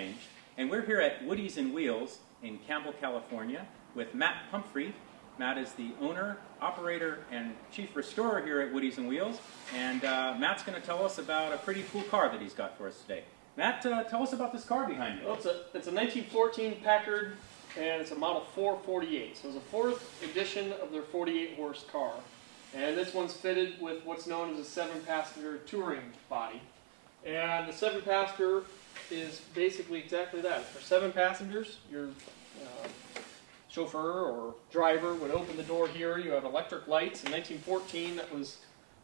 GearheadExchange, and we're here at Woodies and Wheels in Campbell, California with Matt Pumphrey. Matt is the owner, operator, and chief restorer here at Woodies and Wheels, and Matt's going to tell us about a pretty cool car that he's got for us today. Matt, tell us about this car behind you. Well, it's a 1914 Packard, and it's a model 448. So it's a fourth edition of their 48-horse car. And this one's fitted with what's known as a 7-passenger touring body. And the 7-passenger is basically exactly that. For 7 passengers, your chauffeur or driver would open the door here. You have electric lights. In 1914, that was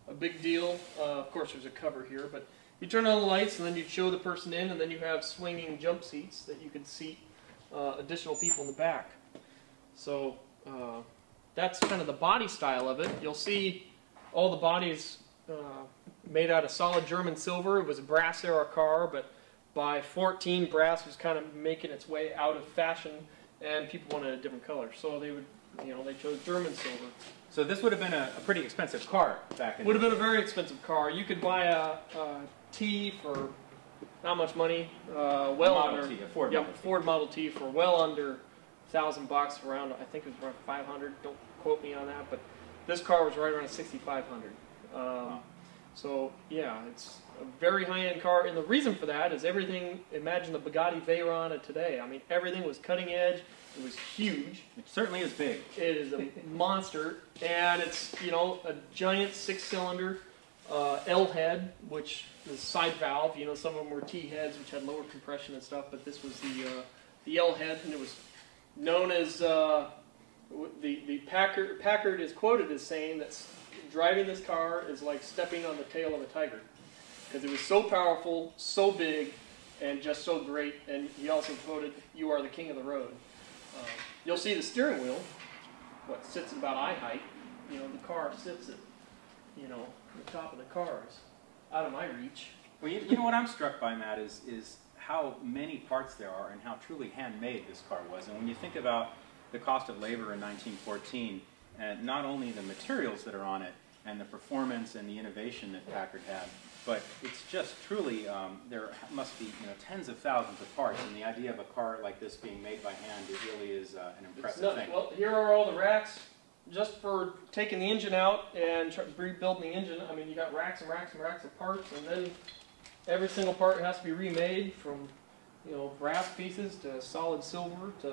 a big deal. Of course, there's a cover here, but you turn on the lights and then you show the person in, and then you have swinging jump seats that you could seat additional people in the back. So that's kind of the body style of it. You'll see all the bodies made out of solid German silver. It was a brass era car, but by 14, brass was kind of making its way out of fashion, and people wanted a different color. So they would, they chose German silver. So this would have been a pretty expensive car back in. Would have been a very expensive car. You could buy a T for not much money. Ford Model T for well under $1,000, around, I think it was around 500. Don't quote me on that, but this car was right around 6,500. Wow. So yeah, it's a very high-end car, and the reason for that is everything. Imagine the Bugatti Veyron of today. I mean, everything was cutting edge. It was huge. It certainly is big. It is a monster, and it's a giant 6-cylinder L head, which is side valve. Some of them were T heads, which had lower compression and stuff, but this was the L head, and it was known as the Packard. Packard is quoted as saying that driving this car is like stepping on the tail of a tiger, because it was so powerful, so big, and just so great. And he also quoted, "You are the king of the road." You'll see the steering wheel, sits at about eye height. The car sits at, the top of the car is out of my reach. Well, you know what I'm struck by, Matt, is how many parts there are and how truly handmade this car was. And when you think about the cost of labor in 1914, and not only the materials that are on it and the performance and the innovation that Packard had, but it's just truly, there must be tens of thousands of parts, and the idea of a car like this being made by hand, it really is an impressive thing. Well, here are all the racks just for taking the engine out and rebuilding the engine. I mean, you got racks and racks and racks of parts, and then every single part has to be remade, from brass pieces to solid silver to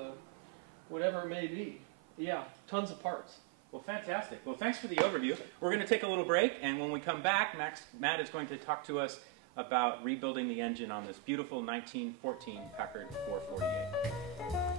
whatever it may be. Yeah, tons of parts. Well, fantastic. Well, thanks for the overview. We're going to take a little break, and when we come back, Matt is going to talk to us about rebuilding the engine on this beautiful 1914 Packard 448.